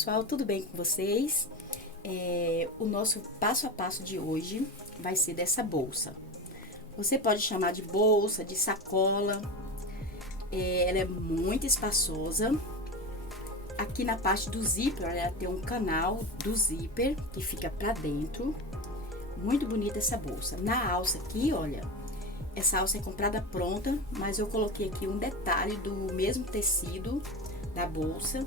pessoal, tudo bem com vocês? O nosso passo a passo de hoje vai ser dessa bolsa. Você pode chamar de bolsa, de sacola. Ela é muito espaçosa. Aqui na parte do zíper, ela tem um canal do zíper que fica pra dentro. Muito bonita essa bolsa. Na alça aqui, olha, essa alça é comprada pronta, mas eu coloquei aqui um detalhe do mesmo tecido da bolsa.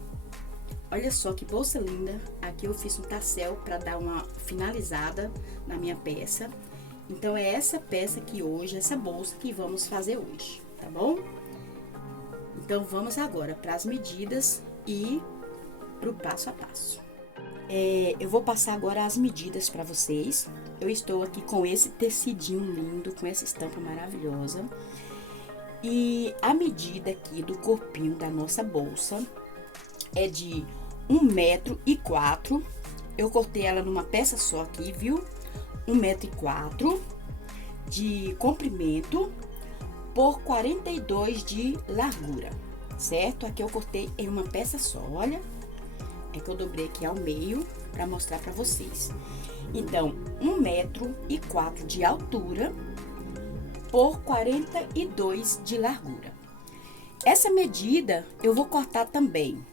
Olha só que bolsa linda. Aqui eu fiz um tassel para dar uma finalizada na minha peça. Então, é essa peça aqui hoje, essa bolsa que vamos fazer hoje, tá bom? Então, vamos agora para as medidas e para o passo a passo. Eu vou passar agora as medidas para vocês. Eu estou aqui com esse tecidinho lindo, com essa estampa maravilhosa. E a medida aqui do corpinho da nossa bolsa é de 1,04 m. Eu cortei ela numa peça só aqui, viu? 1,04 m de comprimento por 42 de largura, certo? Aqui eu cortei em uma peça só, olha. É que eu dobrei aqui ao meio para mostrar para vocês. Então, 1,04 m de altura por 42 de largura. Essa medida eu vou cortar também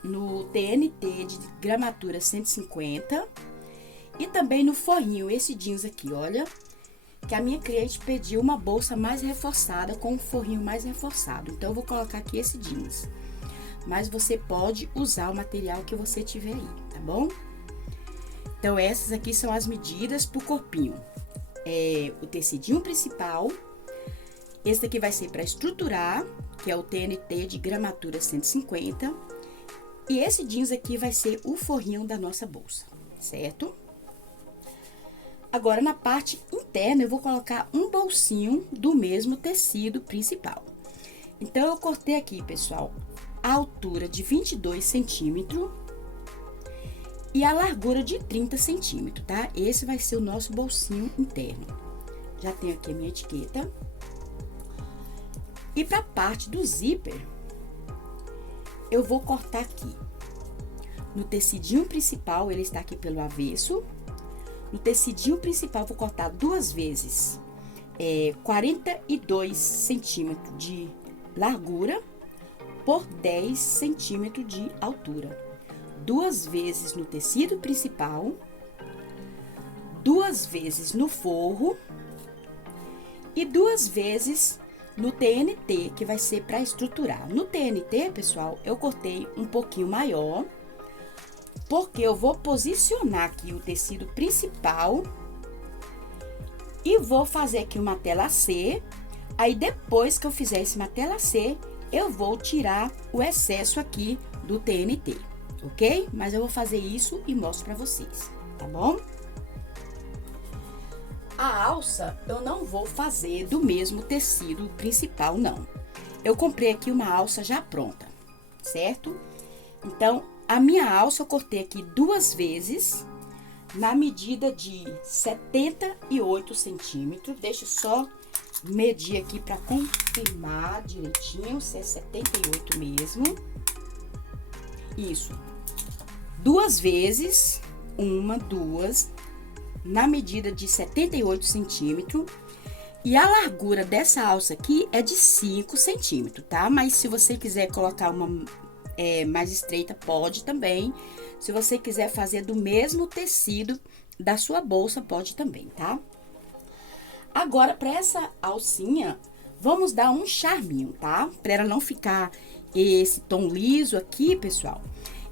no TNT de gramatura 150 e também no forrinho, esse jeans aqui, olha, que a minha cliente pediu uma bolsa mais reforçada com um forrinho mais reforçado. Então, eu vou colocar aqui esse jeans. Mas você pode usar o material que você tiver aí, tá bom? Então, essas aqui são as medidas pro corpinho. O tecidinho principal. Esse daqui vai ser para estruturar, que é o TNT de gramatura 150. E esse jeans aqui vai ser o forrinho da nossa bolsa, certo? Agora, na parte interna, eu vou colocar um bolsinho do mesmo tecido principal. Então, eu cortei aqui, pessoal, a altura de 22 centímetros e a largura de 30 centímetros, tá? Esse vai ser o nosso bolsinho interno. Já tenho aqui a minha etiqueta. E pra parte do zíper, eu vou cortar aqui. No tecidinho principal, ele está aqui pelo avesso. No tecidinho principal, vou cortar duas vezes 42 centímetros de largura por 10 centímetros de altura. Duas vezes no tecido principal, duas vezes no forro e duas vezes no TNT, que vai ser para estruturar. No TNT, pessoal, eu cortei um pouquinho maior, porque eu vou posicionar aqui o tecido principal e vou fazer aqui uma tela C. Aí, depois que eu fizer esse tela C, eu vou tirar o excesso aqui do TNT, ok? Mas eu vou fazer isso e mostro pra vocês, tá bom? A alça eu não vou fazer do mesmo tecido principal, não. Eu comprei aqui uma alça já pronta, certo? Então, a minha alça eu cortei aqui duas vezes na medida de 78 centímetros. Deixa eu só medir aqui para confirmar direitinho se é 78 mesmo. Isso. Duas vezes, duas, na medida de 78 centímetros. E a largura dessa alça aqui é de 5 centímetros, tá? Mas se você quiser colocar uma mais estreita, pode também. Se você quiser fazer do mesmo tecido da sua bolsa, pode também, tá? Agora, para essa alcinha, vamos dar um charminho, tá? Para ela não ficar esse tom liso aqui, pessoal,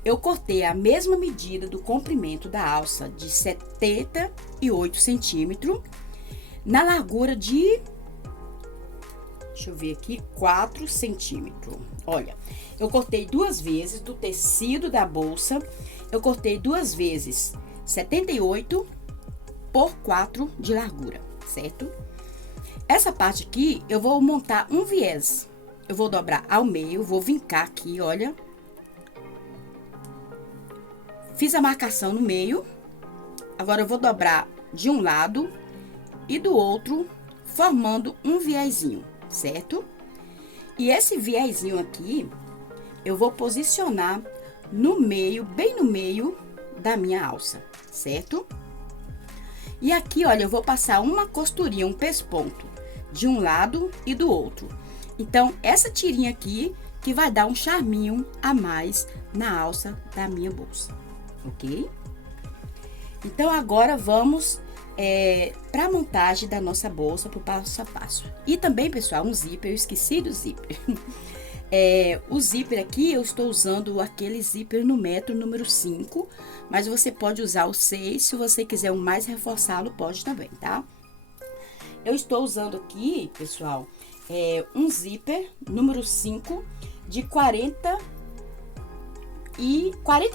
eu cortei a mesma medida do comprimento da alça de 78 centímetros, na largura de, deixa eu ver aqui, 4 centímetros. Olha, eu cortei duas vezes do tecido da bolsa, eu cortei duas vezes 78 por 4 de largura, certo? Essa parte aqui, eu vou montar um viés. Eu vou dobrar ao meio, vou vincar aqui, olha. Fiz a marcação no meio. Agora, eu vou dobrar de um lado e do outro, formando um viésinho, certo? E esse viésinho aqui, eu vou posicionar no meio, bem no meio da minha alça, certo? E aqui, olha, eu vou passar uma costurinha, um pesponto, de um lado e do outro. Então, essa tirinha aqui que vai dar um charminho a mais na alça da minha bolsa, ok? Então, agora vamos para a montagem da nossa bolsa, pro passo a passo. E também, pessoal, um zíper, eu esqueci do zíper. O zíper aqui, eu estou usando aquele zíper no metro número 5, mas você pode usar o 6, se você quiser um mais reforçado, pode também, tá? Eu estou usando aqui, pessoal, um zíper número 5 de 40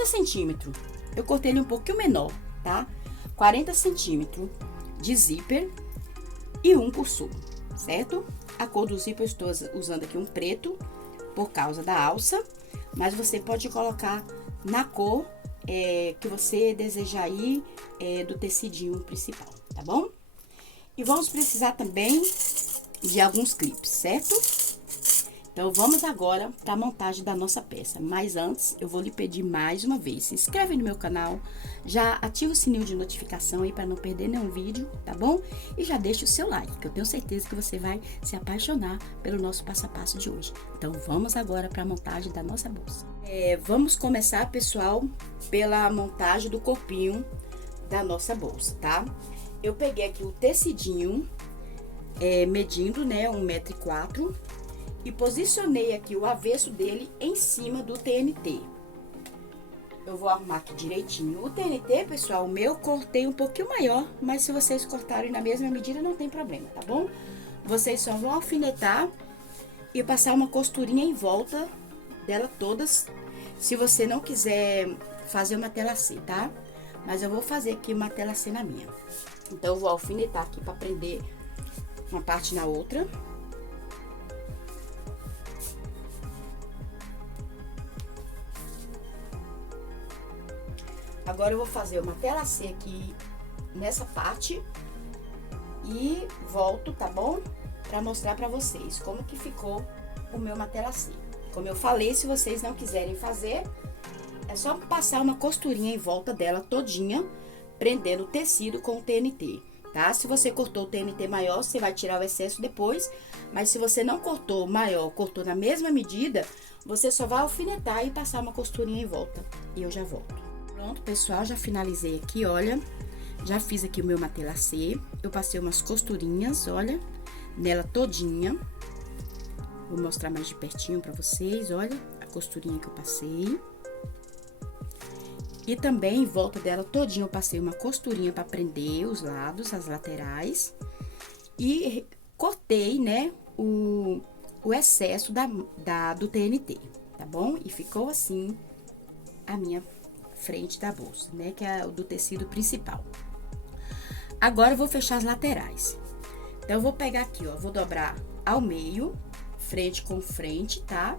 centímetros. Eu cortei ele um pouquinho menor, tá? 40 centímetros de zíper e um por sul, certo? A cor do zíper eu estou usando aqui um preto por causa da alça, mas você pode colocar na cor que você desejar aí do tecidinho principal, tá bom? E vamos precisar também de alguns clipes, certo? Então, vamos agora para a montagem da nossa peça. Mas antes, eu vou lhe pedir mais uma vez, se inscreve no meu canal, já ativa o sininho de notificação aí para não perder nenhum vídeo, tá bom? E já deixa o seu like, que eu tenho certeza que você vai se apaixonar pelo nosso passo a passo de hoje. Então, vamos agora para a montagem da nossa bolsa. Vamos começar, pessoal, pela montagem do corpinho da nossa bolsa, tá? Eu peguei aqui o tecidinho, medindo, né, 1,4 m. E posicionei aqui o avesso dele em cima do TNT. Eu vou arrumar aqui direitinho. O TNT, pessoal, o meu cortei um pouquinho maior, mas se vocês cortarem na mesma medida, não tem problema, tá bom? Vocês só vão alfinetar e passar uma costurinha em volta dela todas, se você não quiser fazer uma tela C, tá? Mas eu vou fazer aqui uma tela C na minha. Então, eu vou alfinetar aqui pra prender uma parte na outra. Agora, eu vou fazer uma tela C aqui nessa parte e volto, tá bom? Pra mostrar pra vocês como que ficou o meu matela C. Como eu falei, se vocês não quiserem fazer, é só passar uma costurinha em volta dela todinha, prendendo o tecido com o TNT, tá? Se você cortou o TNT maior, você vai tirar o excesso depois, mas se você não cortou maior, cortou na mesma medida, você só vai alfinetar e passar uma costurinha em volta. E eu já volto. Pronto, pessoal, já finalizei aqui, olha. Já fiz aqui o meu matelassê. Eu passei umas costurinhas, olha, nela todinha. Vou mostrar mais de pertinho pra vocês, olha, a costurinha que eu passei. E também, em volta dela todinha, eu passei uma costurinha pra prender os lados, as laterais. E cortei, né, o excesso do TNT, tá bom? E ficou assim a minha frente da bolsa, né, que é o do tecido principal. Agora, eu vou fechar as laterais. Então, eu vou pegar aqui, ó, vou dobrar ao meio, frente com frente, tá?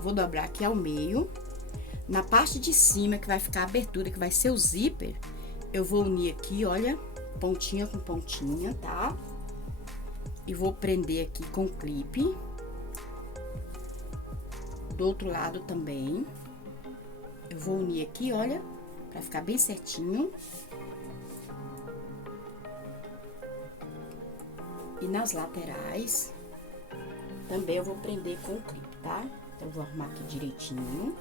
Vou dobrar aqui ao meio. Na parte de cima, que vai ficar a abertura, que vai ser o zíper, eu vou unir aqui, olha, pontinha com pontinha, tá? E vou prender aqui com clipe. Do outro lado também. Eu vou unir aqui, olha, pra ficar bem certinho. E nas laterais, também eu vou prender com clipe, tá? Então, eu vou arrumar aqui direitinho.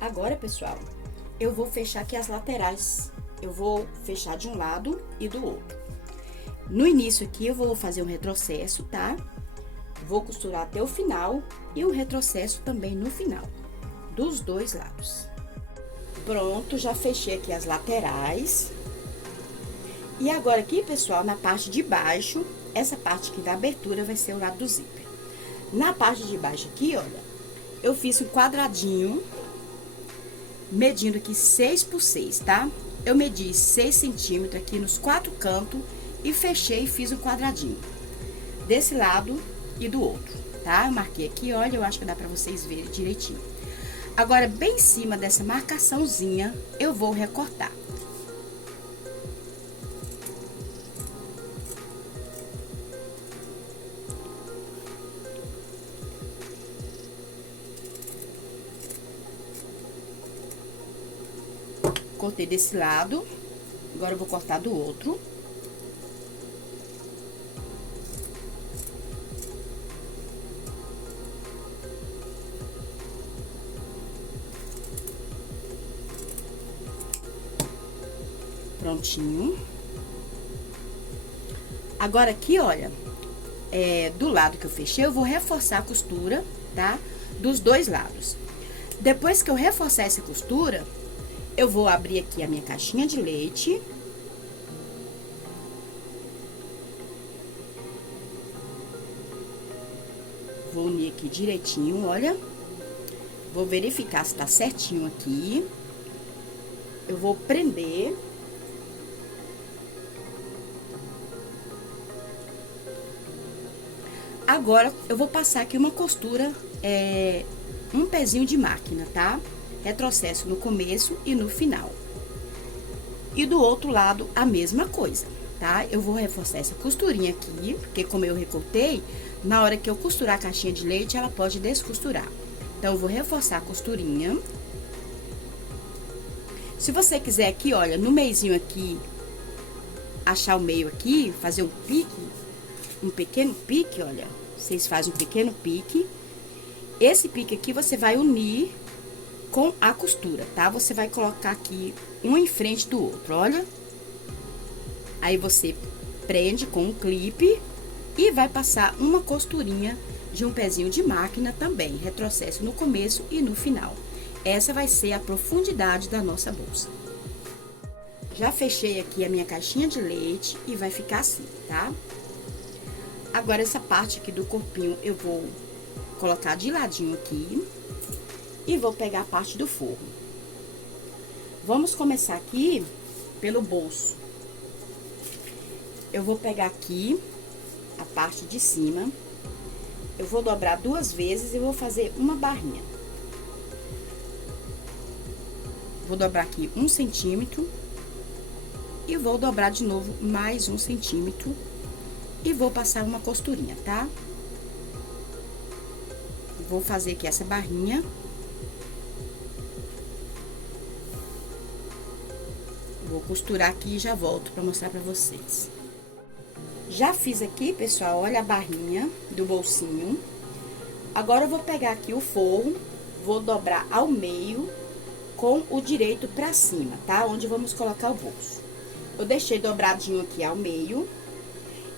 Agora, pessoal, eu vou fechar aqui as laterais. Eu vou fechar de um lado e do outro. No início aqui, eu vou fazer um retrocesso, tá? Vou costurar até o final e um retrocesso também no final, dos dois lados. Pronto, já fechei aqui as laterais. E agora aqui, pessoal, na parte de baixo, essa parte aqui da abertura vai ser o lado do zíper. Na parte de baixo aqui, olha, eu fiz um quadradinho, medindo aqui 6 por 6, tá? Eu medi 6 centímetros aqui nos 4 cantos e fechei e fiz um quadradinho. Desse lado e do outro, tá? Eu marquei aqui, olha, eu acho que dá pra vocês verem direitinho. Agora, bem em cima dessa marcaçãozinha, eu vou recortar. Cortei desse lado, agora eu vou cortar do outro. Prontinho. Agora aqui, olha, do lado que eu fechei, eu vou reforçar a costura, tá? Dos dois lados. Depois que eu reforçar essa costura, eu vou abrir aqui a minha caixinha de leite. Vou unir aqui direitinho, olha. Vou verificar se tá certinho aqui. Eu vou prender. Agora, eu vou passar aqui uma costura, um pezinho de máquina, tá? Retrocesso no começo e no final. E do outro lado, a mesma coisa, tá? Eu vou reforçar essa costurinha aqui, porque como eu recortei, na hora que eu costurar a caixinha de leite, ela pode descosturar. Então, eu vou reforçar a costurinha. Se você quiser aqui, olha, no meiozinho aqui, achar o meio aqui, fazer um pique, um pequeno pique, olha, vocês fazem um pequeno pique. Esse pique aqui você vai unir com a costura, tá? Você vai colocar aqui um em frente do outro, olha. Aí você prende com um clipe e vai passar uma costurinha de um pezinho de máquina também, retrocesso no começo e no final. Essa vai ser a profundidade da nossa bolsa. Já fechei aqui a minha caixinha de leite e vai ficar assim, tá? Agora, essa parte aqui do corpinho, eu vou colocar de ladinho aqui e vou pegar a parte do forro. Vamos começar aqui pelo bolso. Eu vou pegar aqui a parte de cima, eu vou dobrar 2 vezes e vou fazer uma barrinha. Vou dobrar aqui 1 centímetro e vou dobrar de novo mais 1 centímetro. E vou passar uma costurinha, tá? Vou fazer aqui essa barrinha. Vou costurar aqui e já volto pra mostrar pra vocês. Já fiz aqui, pessoal, olha a barrinha do bolsinho. Agora, eu vou pegar aqui o forro, vou dobrar ao meio com o direito pra cima, tá? Onde vamos colocar o bolso. Eu deixei dobradinho aqui ao meio.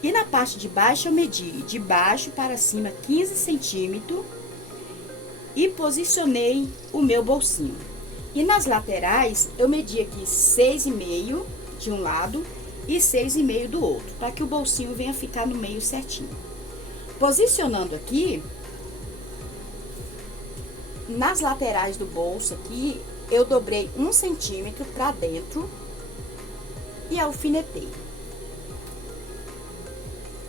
E na parte de baixo, eu medi de baixo para cima 15 centímetros e posicionei o meu bolsinho. E nas laterais, eu medi aqui 6,5 de um lado e 6,5 do outro, para que o bolsinho venha ficar no meio certinho. Posicionando aqui, nas laterais do bolso aqui, eu dobrei 1 centímetro para dentro e alfinetei.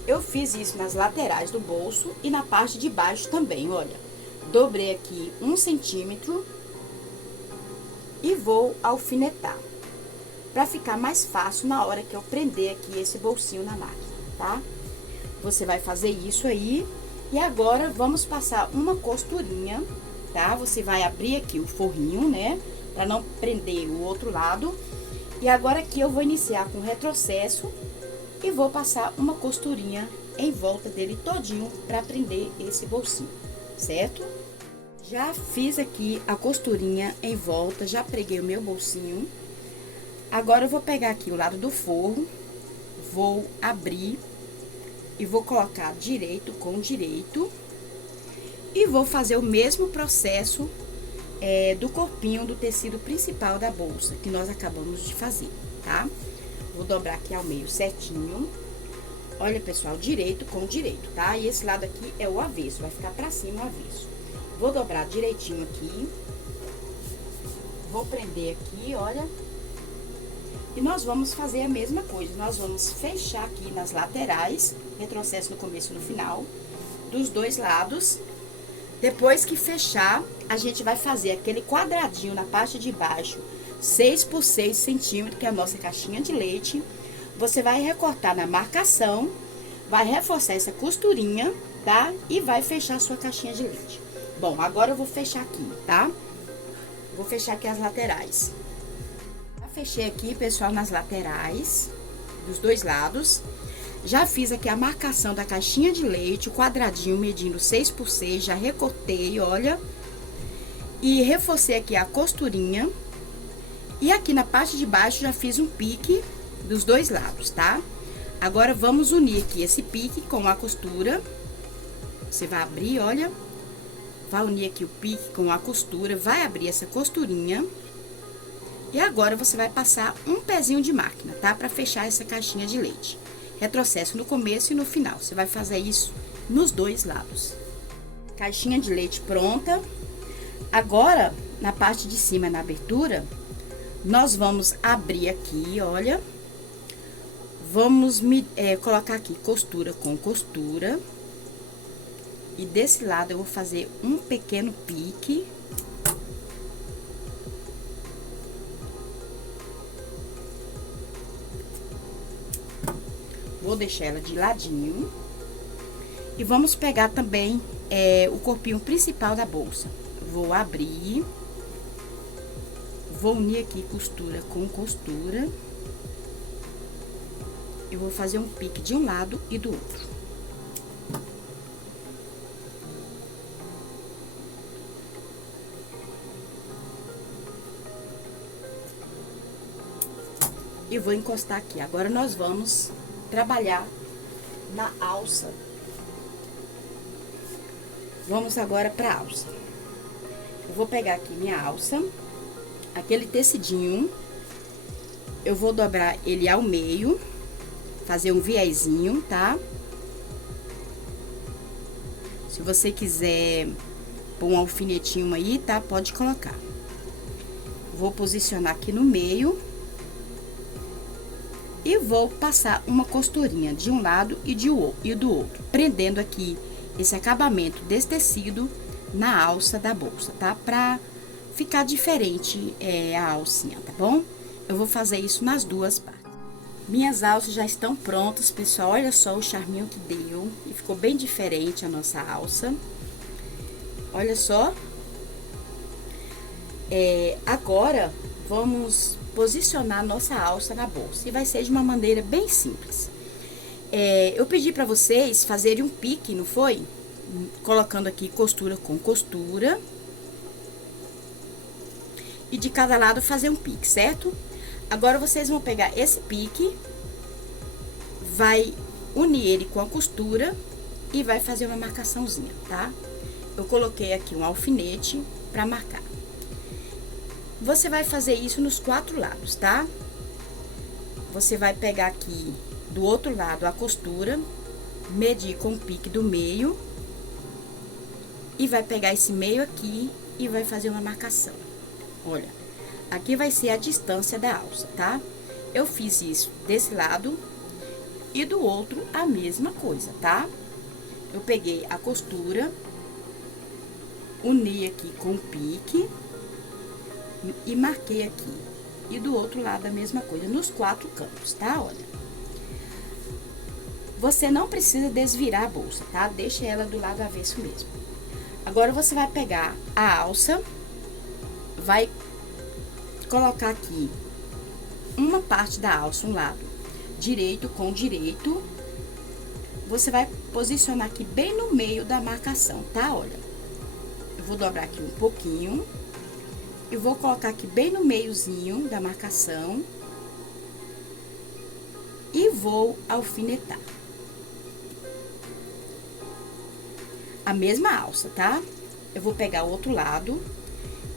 Eu fiz isso nas laterais do bolso e na parte de baixo também, olha. Dobrei aqui 1 centímetro e vou alfinetar. Pra ficar mais fácil na hora que eu prender aqui esse bolsinho na máquina, tá? Você vai fazer isso aí. E agora, vamos passar uma costurinha, tá? Você vai abrir aqui o forrinho, né? Pra não prender o outro lado. E agora aqui eu vou iniciar com retrocesso. E vou passar uma costurinha em volta dele todinho pra prender esse bolsinho, certo? Já fiz aqui a costurinha em volta, já preguei o meu bolsinho. Agora, eu vou pegar aqui o lado do forro, vou abrir e vou colocar direito com direito. E vou fazer o mesmo processo do corpinho do tecido principal da bolsa, que nós acabamos de fazer, tá? Vou dobrar aqui ao meio certinho. Olha, pessoal, direito com direito, tá? E esse lado aqui é o avesso, vai ficar pra cima o avesso. Vou dobrar direitinho aqui. Vou prender aqui, olha. E nós vamos fazer a mesma coisa. Nós vamos fechar aqui nas laterais, retrocesso no começo e no final, dos dois lados. Depois que fechar, a gente vai fazer aquele quadradinho na parte de baixo, 6 por 6 centímetros, que é a nossa caixinha de leite. Você vai recortar na marcação, vai reforçar essa costurinha, tá? E vai fechar a sua caixinha de leite. Bom, agora eu vou fechar aqui, tá? Vou fechar aqui as laterais. Já fechei aqui, pessoal, nas laterais, dos dois lados. Já fiz aqui a marcação da caixinha de leite, o quadradinho medindo 6 por 6, já recortei, olha. E reforcei aqui a costurinha. E aqui na parte de baixo já fiz um pique dos dois lados, tá? Agora, vamos unir aqui esse pique com a costura. Você vai abrir, olha. Vai unir aqui o pique com a costura, vai abrir essa costurinha. E agora, você vai passar um pezinho de máquina, tá? Pra fechar essa caixinha de leite. Retrocesso no começo e no final. Você vai fazer isso nos dois lados. Caixinha de leite pronta. Agora, na parte de cima, na abertura, nós vamos abrir aqui, olha. Vamos colocar aqui costura com costura. E desse lado eu vou fazer um pequeno pique. Vou deixar ela de ladinho. E vamos pegar também o corpinho principal da bolsa. Vou abrir. Vou unir aqui costura com costura. Eu vou fazer um pique de um lado e do outro. E vou encostar aqui. Agora, nós vamos trabalhar na alça. Vamos agora pra alça. Eu vou pegar aqui minha alça, aquele tecidinho, eu vou dobrar ele ao meio, fazer um viezinho, tá? Se você quiser pôr um alfinetinho aí, tá? Pode colocar. Vou posicionar aqui no meio. E vou passar uma costurinha de um lado e do outro, prendendo aqui esse acabamento desse tecido na alça da bolsa, tá? Pra ficar diferente a alcinha, tá bom? Eu vou fazer isso nas duas partes. Minhas alças já estão prontas, pessoal. Olha só o charminho que deu. E ficou bem diferente a nossa alça. Olha só. Agora, vamos posicionar a nossa alça na bolsa. E vai ser de uma maneira bem simples. Eu pedi pra vocês fazerem um pique, não foi? Colocando aqui costura com costura. E de cada lado fazer um pique, certo? Agora, vocês vão pegar esse pique, vai unir ele com a costura e vai fazer uma marcaçãozinha, tá? Eu coloquei aqui um alfinete pra marcar. Você vai fazer isso nos 4 lados, tá? Você vai pegar aqui do outro lado a costura, medir com o pique do meio e vai pegar esse meio aqui e vai fazer uma marcação. Olha, aqui vai ser a distância da alça, tá? Eu fiz isso desse lado e do outro a mesma coisa, tá? Eu peguei a costura, uni aqui com o pique e marquei aqui. E do outro lado a mesma coisa, nos 4 cantos, tá? Olha. Você não precisa desvirar a bolsa, tá? Deixa ela do lado avesso mesmo. Agora, você vai pegar a alça, vai colocar aqui uma parte da alça, um lado direito com direito. Você vai posicionar aqui bem no meio da marcação, tá? Olha, eu vou dobrar aqui um pouquinho e vou colocar aqui bem no meiozinho da marcação e vou alfinetar. A mesma alça, tá? Eu vou pegar o outro lado,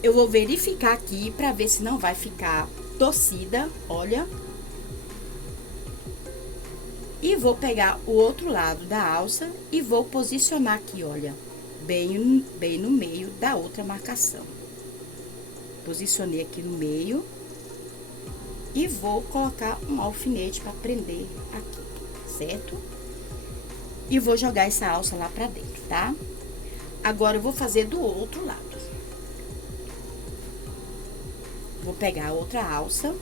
eu vou verificar aqui pra ver se não vai ficar torcida, olha. E vou pegar o outro lado da alça e vou posicionar aqui, olha, bem no meio da outra marcação. Posicionei aqui no meio e vou colocar um alfinete pra prender aqui, certo? E vou jogar essa alça lá pra dentro, tá? Agora, eu vou fazer do outro lado. Vou pegar a outra alça.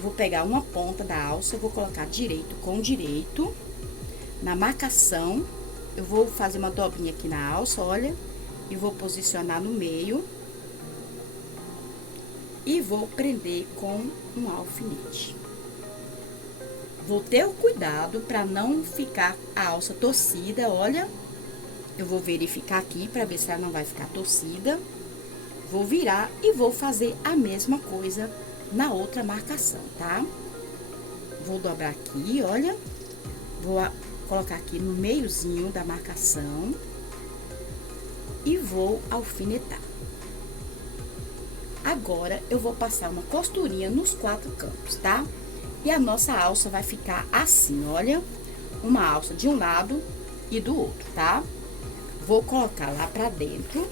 Vou pegar uma ponta da alça, vou colocar direito com direito. Na marcação, eu vou fazer uma dobrinha aqui na alça, olha. E vou posicionar no meio. E vou prender com um alfinete. Vou ter o cuidado para não ficar a alça torcida, olha. Eu vou verificar aqui para ver se ela não vai ficar torcida. Vou virar e vou fazer a mesma coisa na outra marcação, tá? Vou dobrar aqui, olha. Vou colocar aqui no meiozinho da marcação. E vou alfinetar. Agora, eu vou passar uma costurinha nos 4 cantos, tá? E a nossa alça vai ficar assim, olha. Uma alça de um lado e do outro, tá? Vou colocar lá pra dentro.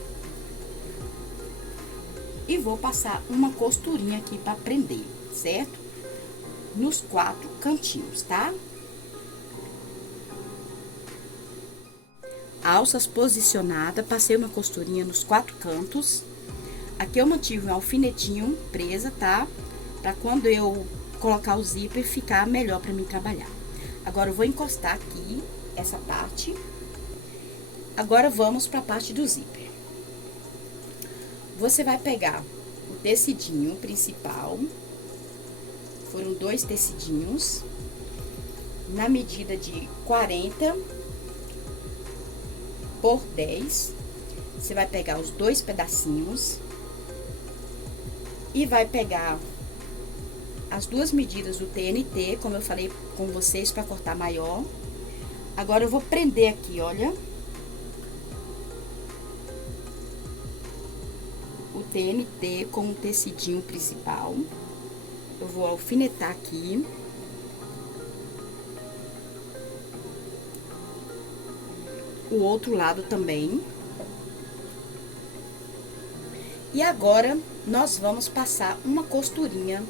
E vou passar uma costurinha aqui pra prender, certo? Nos 4 cantinhos, tá? Alças posicionadas, passei uma costurinha nos 4 cantos. Aqui eu mantive um alfinetinho presa, tá? Pra quando eu colocar o zíper ficar melhor pra mim trabalhar. Agora, eu vou encostar aqui essa parte. Agora, vamos pra parte do zíper. Você vai pegar o tecidinho principal. Foram 2 tecidinhos. Na medida de 40 por 10. Você vai pegar os 2 pedacinhos. E vai pegar as 2 medidas do TNT, como eu falei com vocês, para cortar maior. Agora, eu vou prender aqui, olha. O TNT com o tecidinho principal. Eu vou alfinetar aqui. O outro lado também. E agora, nós vamos passar uma costurinha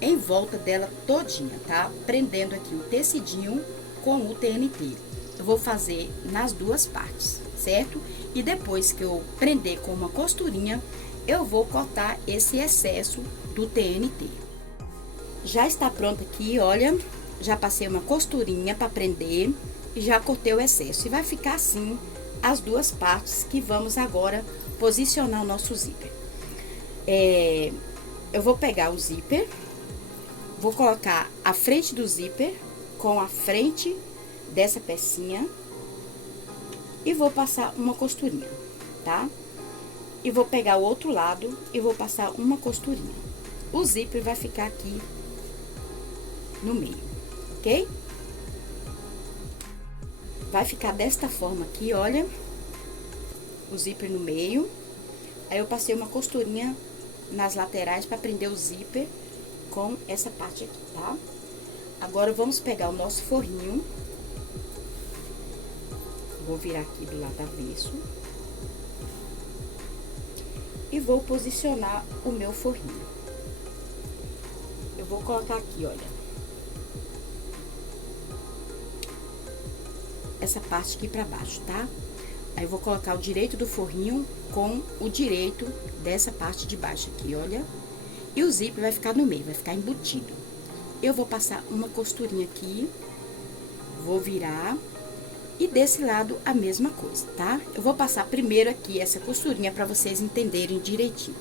em volta dela todinha, tá? Prendendo aqui o tecidinho com o TNT. Eu vou fazer nas 2 partes, certo? E depois que eu prender com uma costurinha, eu vou cortar esse excesso do TNT. Já está pronto aqui, olha. Já passei uma costurinha para prender e já cortei o excesso. E vai ficar assim as 2 partes que vamos agora posicionar o nosso zíper. Eu vou pegar o zíper, vou colocar a frente do zíper com a frente dessa pecinha e vou passar uma costurinha, tá? E vou pegar o outro lado e vou passar uma costurinha. O zíper vai ficar aqui no meio, ok? Vai ficar desta forma aqui, olha. O zíper no meio. Aí, eu passei uma costurinha nas laterais para prender o zíper com essa parte aqui, tá? Agora, vamos pegar o nosso forrinho. Vou virar aqui do lado avesso. E vou posicionar o meu forrinho. Eu vou colocar aqui, olha. Essa parte aqui pra baixo, tá? Aí, eu vou colocar o direito do forrinho com o direito dessa parte de baixo aqui, olha. E o zíper vai ficar no meio, vai ficar embutido. Eu vou passar uma costurinha aqui, vou virar. E desse lado, a mesma coisa, tá? Eu vou passar primeiro aqui essa costurinha pra vocês entenderem direitinho.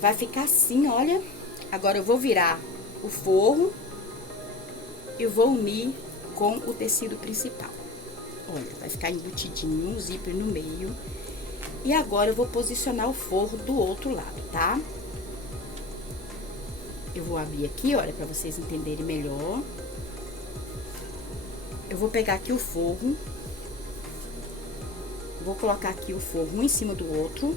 Vai ficar assim, olha. Agora, eu vou virar o forro e vou unir com o tecido principal. Olha, vai ficar embutidinho, o zíper no meio. E agora, eu vou posicionar o forro do outro lado, tá? Eu vou abrir aqui, olha, pra vocês entenderem melhor. Eu vou pegar aqui o forro. Vou colocar aqui o forro um em cima do outro.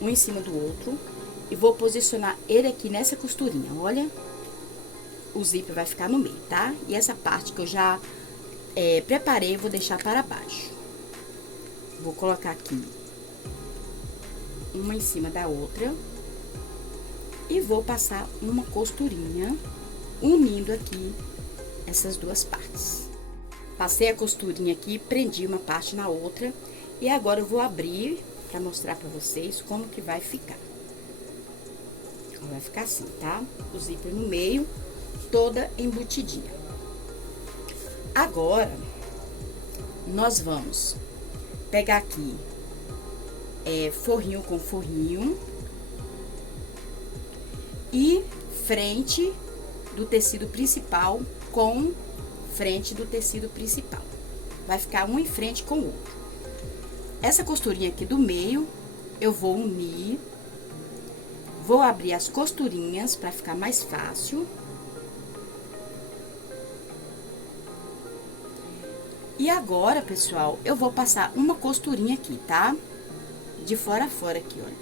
Um em cima do outro. E vou posicionar ele aqui nessa costurinha, olha. O zíper vai ficar no meio, tá? E essa parte que eu já preparei, vou deixar para baixo. Vou colocar aqui uma em cima da outra. E vou passar uma costurinha, unindo aqui essas duas partes. Passei a costurinha aqui, prendi uma parte na outra. E agora eu vou abrir pra mostrar pra vocês como que vai ficar. Vai ficar assim, tá? O zíper no meio, toda embutidinha. Agora, nós vamos pegar aqui forrinho com forrinho e frente do tecido principal com frente do tecido principal. Vai ficar um em frente com o outro. Essa costurinha aqui do meio, eu vou unir, vou abrir as costurinhas para ficar mais fácil. E agora, pessoal, eu vou passar uma costurinha aqui, tá? De fora a fora aqui, olha.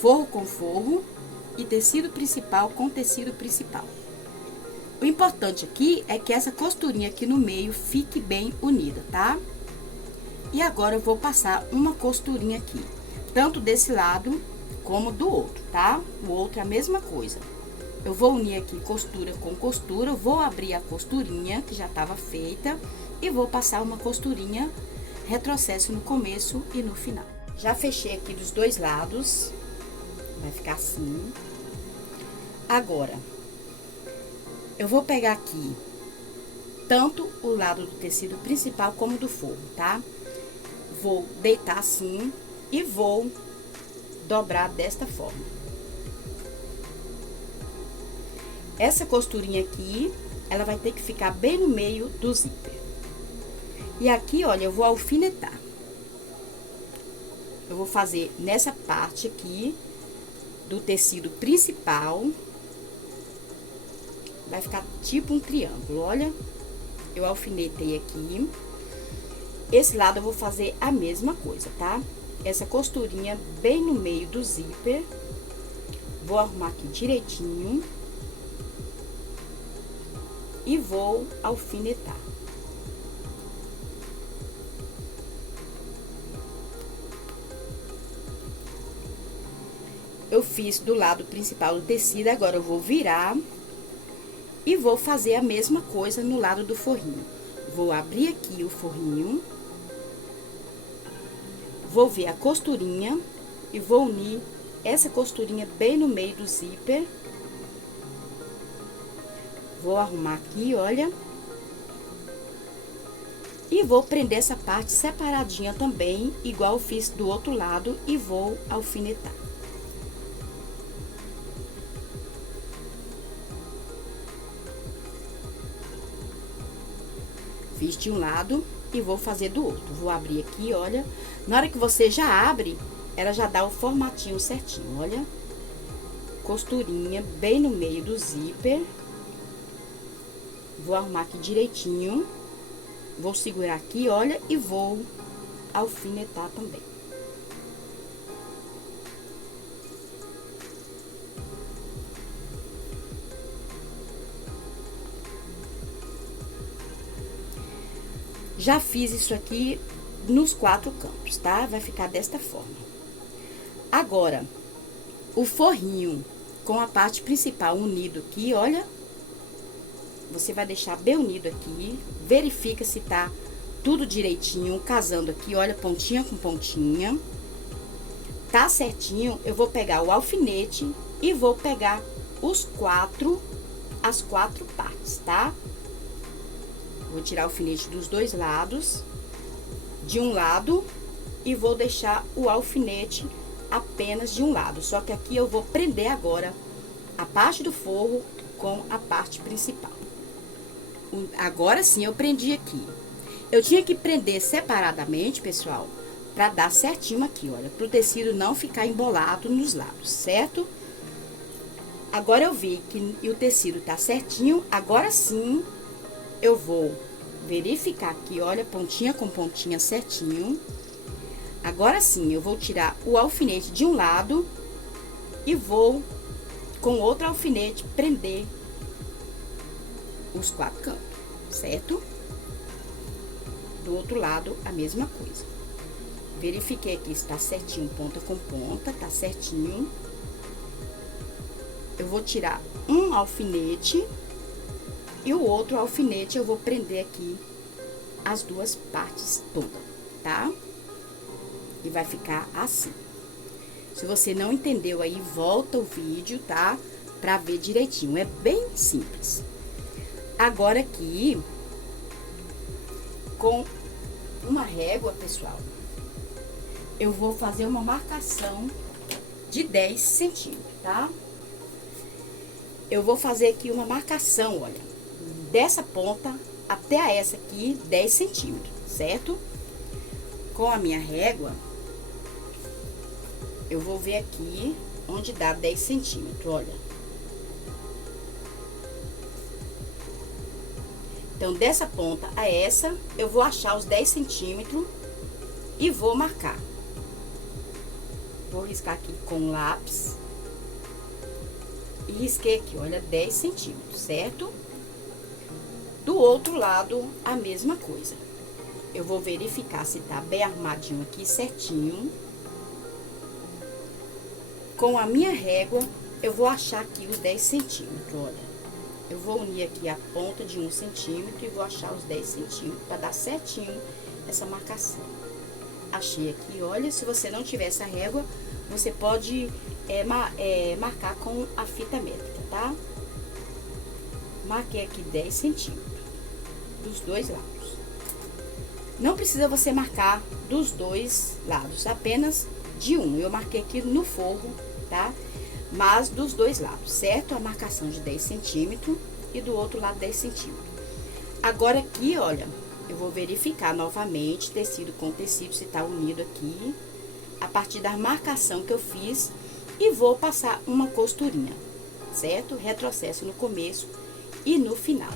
Forro com forro e tecido principal com tecido principal. O importante aqui é que essa costurinha aqui no meio fique bem unida, tá? E agora eu vou passar uma costurinha aqui, tanto desse lado como do outro, tá? O outro é a mesma coisa. Eu vou unir aqui costura com costura, vou abrir a costurinha que já estava feita e vou passar uma costurinha retrocesso no começo e no final. Já fechei aqui dos dois lados, vai ficar assim. Agora, eu vou pegar aqui tanto o lado do tecido principal como do forro, tá? Vou deitar assim e vou dobrar desta forma. Essa costurinha aqui, ela vai ter que ficar bem no meio do zíper. E aqui, olha, eu vou alfinetar. Eu vou fazer nessa parte aqui do tecido principal. Vai ficar tipo um triângulo, olha. Eu alfinetei aqui. Esse lado eu vou fazer a mesma coisa, tá? Essa costurinha bem no meio do zíper. Vou arrumar aqui direitinho. E vou alfinetar. Eu fiz do lado principal do tecido, agora eu vou virar e vou fazer a mesma coisa no lado do forrinho. Vou abrir aqui o forrinho, vou ver a costurinha e vou unir essa costurinha bem no meio do zíper. Vou arrumar aqui, olha. E vou prender essa parte separadinha também, igual eu fiz do outro lado, e vou alfinetar. Fiz de um lado e vou fazer do outro. Vou abrir aqui, olha. Na hora que você já abre, ela já dá o formatinho certinho, olha. Costurinha bem no meio do zíper. Vou arrumar aqui direitinho. Vou segurar aqui, olha, e vou alfinetar também. Já fiz isso aqui nos 4 cantos, tá? Vai ficar desta forma. Agora, o forrinho com a parte principal unido aqui, olha. Você vai deixar bem unido aqui, verifica se tá tudo direitinho, casando aqui, olha, pontinha com pontinha. Tá certinho, eu vou pegar o alfinete e vou pegar as 4 partes, tá? Vou tirar o alfinete dos dois lados, de um lado, e vou deixar o alfinete apenas de um lado. Só que aqui eu vou prender agora a parte do forro com a parte principal. Agora sim, eu prendi aqui. Eu tinha que prender separadamente, pessoal, pra dar certinho aqui, olha, pro tecido não ficar embolado nos lados, certo? Agora eu vi que o tecido tá certinho, agora sim, eu vou verificar aqui, olha, pontinha com pontinha certinho. Agora sim, eu vou tirar o alfinete de um lado e vou, com outro alfinete, prender os 4 cantos, certo? Do outro lado, a mesma coisa. Verifiquei aqui se tá certinho, ponta com ponta, tá certinho. Eu vou tirar um alfinete E o outro alfinete eu vou prender aqui as duas partes todas, tá? E vai ficar assim. Se você não entendeu aí, volta o vídeo, tá? Pra ver direitinho, é bem simples. Agora aqui, com uma régua, pessoal, eu vou fazer uma marcação de 10 centímetros, tá? Eu vou fazer aqui uma marcação, olha, dessa ponta até essa aqui, 10 centímetros, certo? Com a minha régua, eu vou ver aqui onde dá 10 centímetros, olha. Então, dessa ponta a essa, eu vou achar os 10 centímetros e vou marcar. Vou riscar aqui com lápis. E risquei aqui, olha, 10 centímetros, certo? Do outro lado, a mesma coisa. Eu vou verificar se tá bem armadinho aqui, certinho. Com a minha régua, eu vou achar aqui os 10 centímetros, olha. Eu vou unir aqui a ponta de 1 centímetro e vou achar os 10 centímetros para dar certinho essa marcação. Achei aqui, olha, se você não tiver essa régua, você pode marcar com a fita métrica, tá? Marquei aqui 10 centímetros dos dois lados. Não precisa você marcar dos dois lados, apenas de um. Eu marquei aqui no forro, tá? Mas dos dois lados, certo? A marcação de 10 centímetros e do outro lado 10 centímetros. Agora aqui, olha, eu vou verificar novamente tecido com tecido, se tá unido aqui, a partir da marcação que eu fiz, e vou passar uma costurinha, certo? Retrocesso no começo e no final.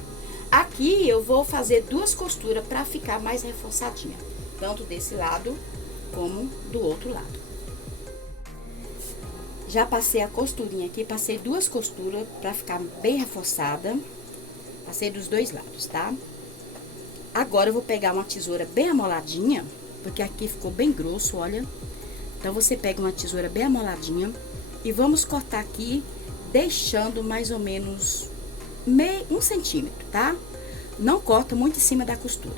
Aqui eu vou fazer duas costuras para ficar mais reforçadinha, tanto desse lado como do outro lado. Já passei a costurinha aqui, passei duas costuras para ficar bem reforçada. Passei dos dois lados, tá? Agora eu vou pegar uma tesoura bem amoladinha, porque aqui ficou bem grosso, olha. Então, você pega uma tesoura bem amoladinha e vamos cortar aqui, deixando mais ou menos 1 centímetro, tá? Não corta muito em cima da costura.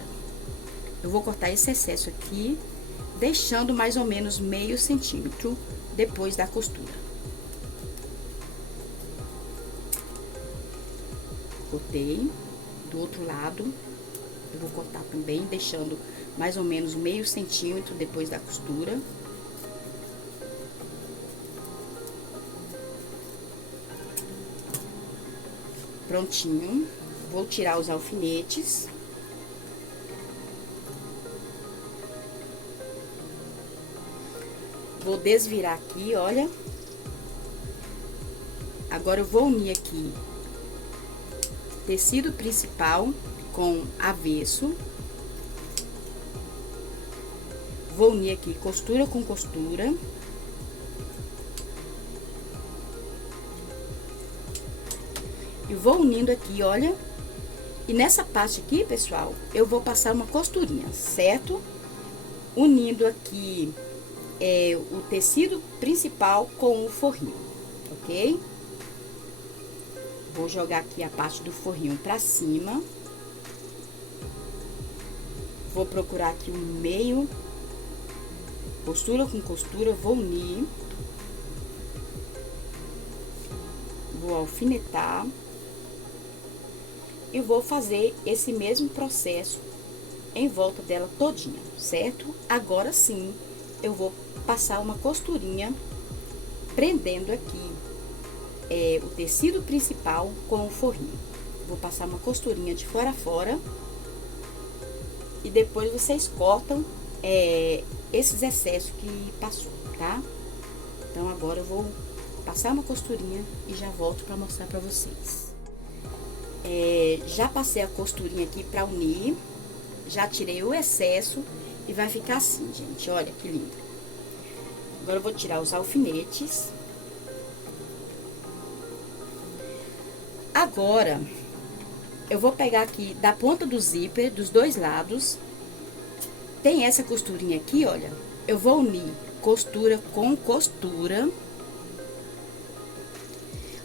Eu vou cortar esse excesso aqui, deixando mais ou menos meio centímetro depois da costura. Cortei. Do outro lado, eu vou cortar também, deixando mais ou menos meio centímetro depois da costura. Prontinho. Vou tirar os alfinetes. Vou desvirar aqui, olha. Agora, eu vou unir aqui tecido principal com avesso. Vou unir aqui costura com costura. E vou unindo aqui, olha. E nessa parte aqui, pessoal, eu vou passar uma costurinha, certo? Unindo aqui o tecido principal com o forrinho, ok? Vou jogar aqui a parte do forrinho pra cima. Vou procurar aqui o meio, costura com costura, vou unir. Vou alfinetar. E vou fazer esse mesmo processo em volta dela todinha, certo? Agora sim, eu vou passar uma costurinha, prendendo aqui o tecido principal com o forrinho. Vou passar uma costurinha de fora a fora. E depois vocês cortam esses excessos que passou, tá? Então, agora eu vou passar uma costurinha e já volto pra mostrar pra vocês. Já passei a costurinha aqui pra unir, já tirei o excesso e vai ficar assim, gente, olha que lindo. Agora eu vou tirar os alfinetes. Agora, eu vou pegar aqui da ponta do zíper, dos dois lados, tem essa costurinha aqui, olha, eu vou unir costura com costura,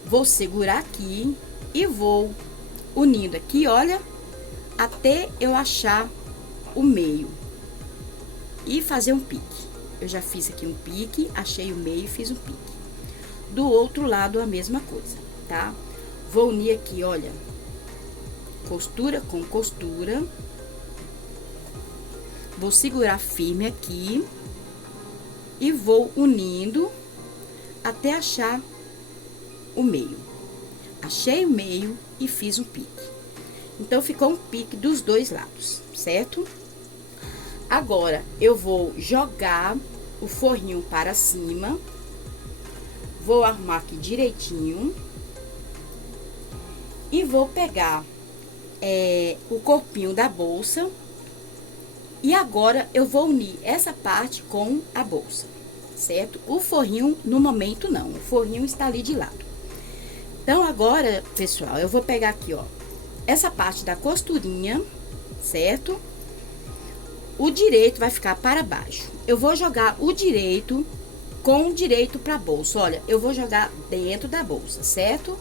vou segurar aqui e vou unindo aqui, olha, até eu achar o meio e fazer um pique. Eu já fiz aqui um pique, achei o meio e fiz um pique. Do outro lado, a mesma coisa, tá? Vou unir aqui, olha, costura com costura. Vou segurar firme aqui e vou unindo até achar o meio. Achei o meio e fiz um pique. Então, ficou um pique dos dois lados, certo? Agora, eu vou jogar o forrinho para cima. Vou arrumar aqui direitinho. E vou pegar o corpinho da bolsa. E agora, eu vou unir essa parte com a bolsa, certo? O forrinho, no momento, não. O forrinho está ali de lado. Então, agora, pessoal, eu vou pegar aqui, ó, essa parte da costurinha, certo? O direito vai ficar para baixo. Eu vou jogar o direito com o direito para a bolsa. Olha, eu vou jogar dentro da bolsa, certo?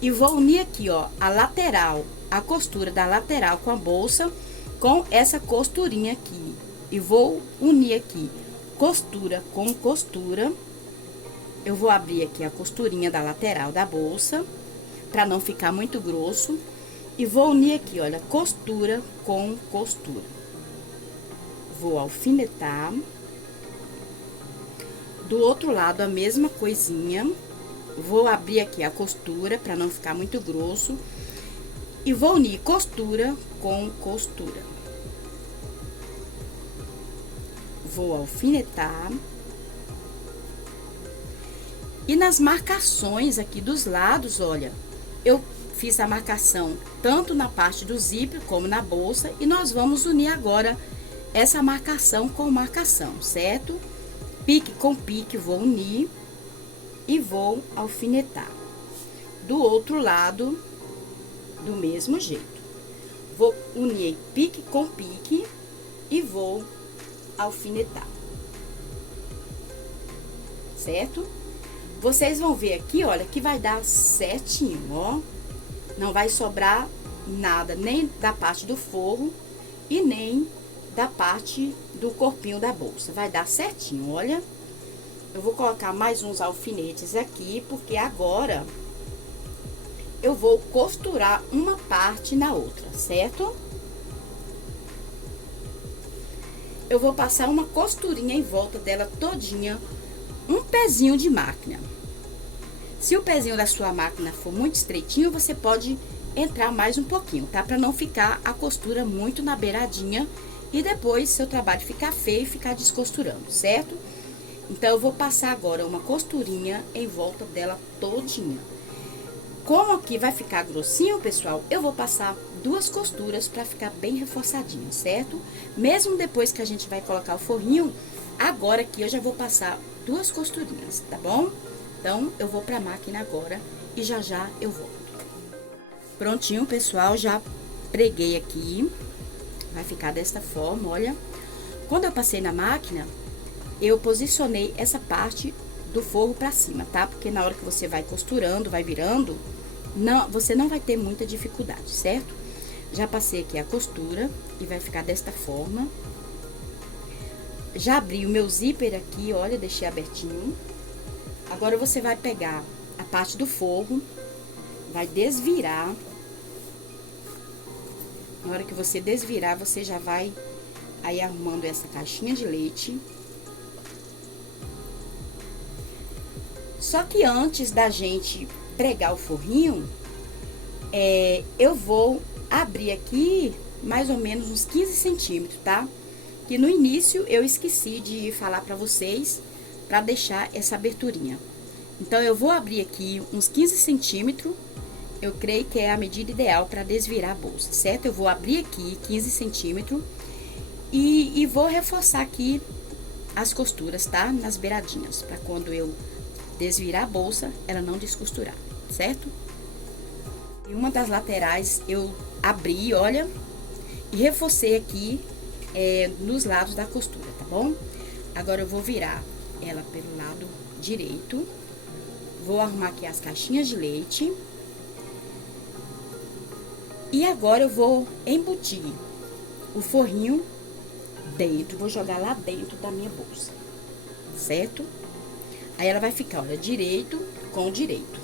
E vou unir aqui, ó, a lateral, a costura da lateral com a bolsa, com essa costurinha aqui. E vou unir aqui, costura com costura. Eu vou abrir aqui a costurinha da lateral da bolsa, para não ficar muito grosso. E vou unir aqui, olha, costura com costura. Vou alfinetar. Do outro lado, a mesma coisinha. Vou abrir aqui a costura, para não ficar muito grosso. E vou unir costura com costura. Vou alfinetar. E nas marcações aqui dos lados, olha, eu fiz a marcação tanto na parte do zíper como na bolsa. E nós vamos unir agora essa marcação com marcação, certo? Pique com pique, vou unir e vou alfinetar. Do outro lado, do mesmo jeito. Vou unir pique com pique e vou alfinetar. Certo? Vocês vão ver aqui, olha, que vai dar certinho, ó. Não vai sobrar nada, nem da parte do forro e nem da parte do corpinho da bolsa. Vai dar certinho, olha. Eu vou colocar mais uns alfinetes aqui, porque agora eu vou costurar uma parte na outra, certo? Eu vou passar uma costurinha em volta dela todinha, um pezinho de máquina. Se o pezinho da sua máquina for muito estreitinho, você pode entrar mais um pouquinho, tá? Pra não ficar a costura muito na beiradinha e depois seu trabalho ficar feio e ficar descosturando, certo? Então, eu vou passar agora uma costurinha em volta dela todinha. Como aqui vai ficar grossinho, pessoal, eu vou passar 2 costuras pra ficar bem reforçadinho, certo? Mesmo depois que a gente vai colocar o forrinho, agora aqui eu já vou passar 2 costurinhas, tá bom? Então, eu vou pra máquina agora e já já eu volto. Prontinho, pessoal, já preguei aqui. Vai ficar desta forma, olha. Quando eu passei na máquina, eu posicionei essa parte do forro pra cima, tá? Porque na hora que você vai costurando, vai virando, você não vai ter muita dificuldade, certo? Já passei aqui a costura e vai ficar desta forma. Já abri o meu zíper aqui, olha, deixei abertinho. Agora, você vai pegar a parte do forro, vai desvirar. Na hora que você desvirar, você já vai aí arrumando essa caixinha de leite. Só que antes da gente pregar o forrinho, eu vou abrir aqui mais ou menos uns 15 centímetros, tá? Que no início eu esqueci de falar pra vocês, pra deixar essa aberturinha. Então, eu vou abrir aqui uns 15 centímetros, eu creio que é a medida ideal pra desvirar a bolsa, certo? Eu vou abrir aqui 15 centímetros e vou reforçar aqui as costuras, tá? Nas beiradinhas, pra quando eu desvirar a bolsa, ela não descosturar, certo? E uma das laterais eu abri, olha, e reforcei aqui nos lados da costura, tá bom? Agora, eu vou virar ela pelo lado direito. Vou arrumar aqui as caixinhas de leite. E agora eu vou embutir o forrinho dentro, vou jogar lá dentro da minha bolsa, certo? Aí ela vai ficar, olha, direito com direito.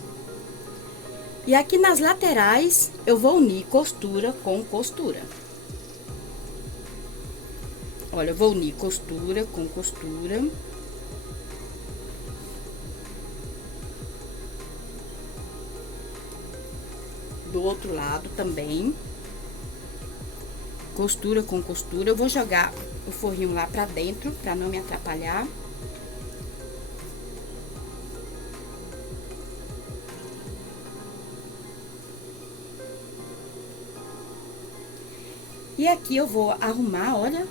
E aqui nas laterais, eu vou unir costura com costura. Olha, eu vou unir costura com costura. Do outro lado também. Costura com costura. Eu vou jogar o forrinho lá pra dentro, pra não me atrapalhar. E aqui eu vou arrumar, olha.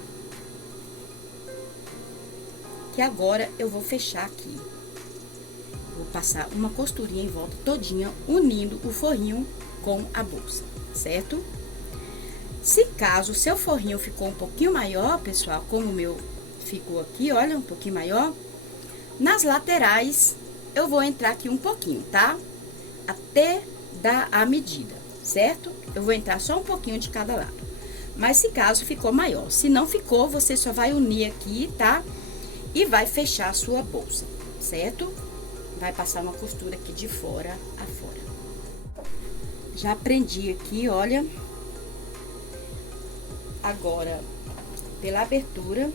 Que agora eu vou fechar aqui. Vou passar uma costurinha em volta todinha, unindo o forrinho com a bolsa, certo? Se caso o seu forrinho ficou um pouquinho maior, pessoal, como o meu ficou aqui, olha, um pouquinho maior, nas laterais eu vou entrar aqui um pouquinho, tá? Até dar a medida, certo? Eu vou entrar só um pouquinho de cada lado. Mas se caso ficou maior, se não ficou, você só vai unir aqui, tá? E vai fechar a sua bolsa, certo? Vai passar uma costura aqui de fora a fora. Já prendi aqui, olha. Agora, pela abertura,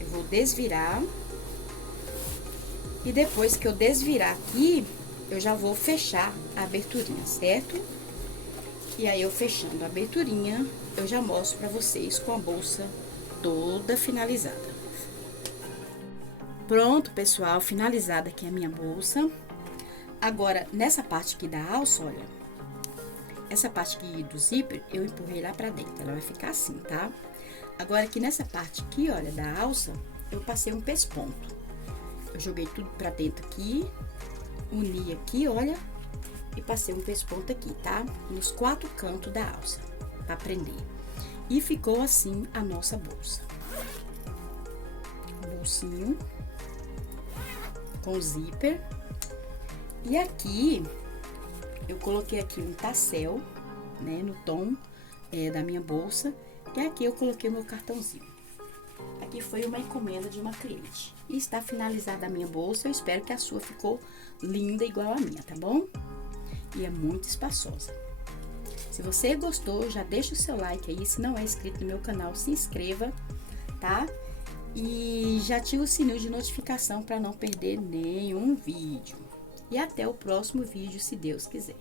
eu vou desvirar. E depois que eu desvirar aqui, eu já vou fechar a aberturinha, certo? E aí, eu fechando a aberturinha, eu já mostro pra vocês com a bolsa toda finalizada. Pronto, pessoal, finalizada aqui a minha bolsa. Agora, nessa parte aqui da alça, olha, essa parte aqui do zíper, eu empurrei lá pra dentro, ela vai ficar assim, tá? Agora, aqui nessa parte aqui, olha, da alça, eu passei um pesponto. Eu joguei tudo pra dentro aqui, uni aqui, olha, e passei um pesponto aqui, tá? Nos 4 cantos da alça, pra prender. E ficou assim a nossa bolsa. Bolsinho com zíper. E aqui, eu coloquei aqui um tassel, né, no tom da minha bolsa. E aqui eu coloquei meu cartãozinho. Aqui foi uma encomenda de uma cliente. E está finalizada a minha bolsa. Eu espero que a sua ficou linda igual a minha, tá bom? E é muito espaçosa. Se você gostou, já deixa o seu like aí. Se não é inscrito no meu canal, se inscreva, tá? E já ativa o sininho de notificação para não perder nenhum vídeo. E até o próximo vídeo, se Deus quiser.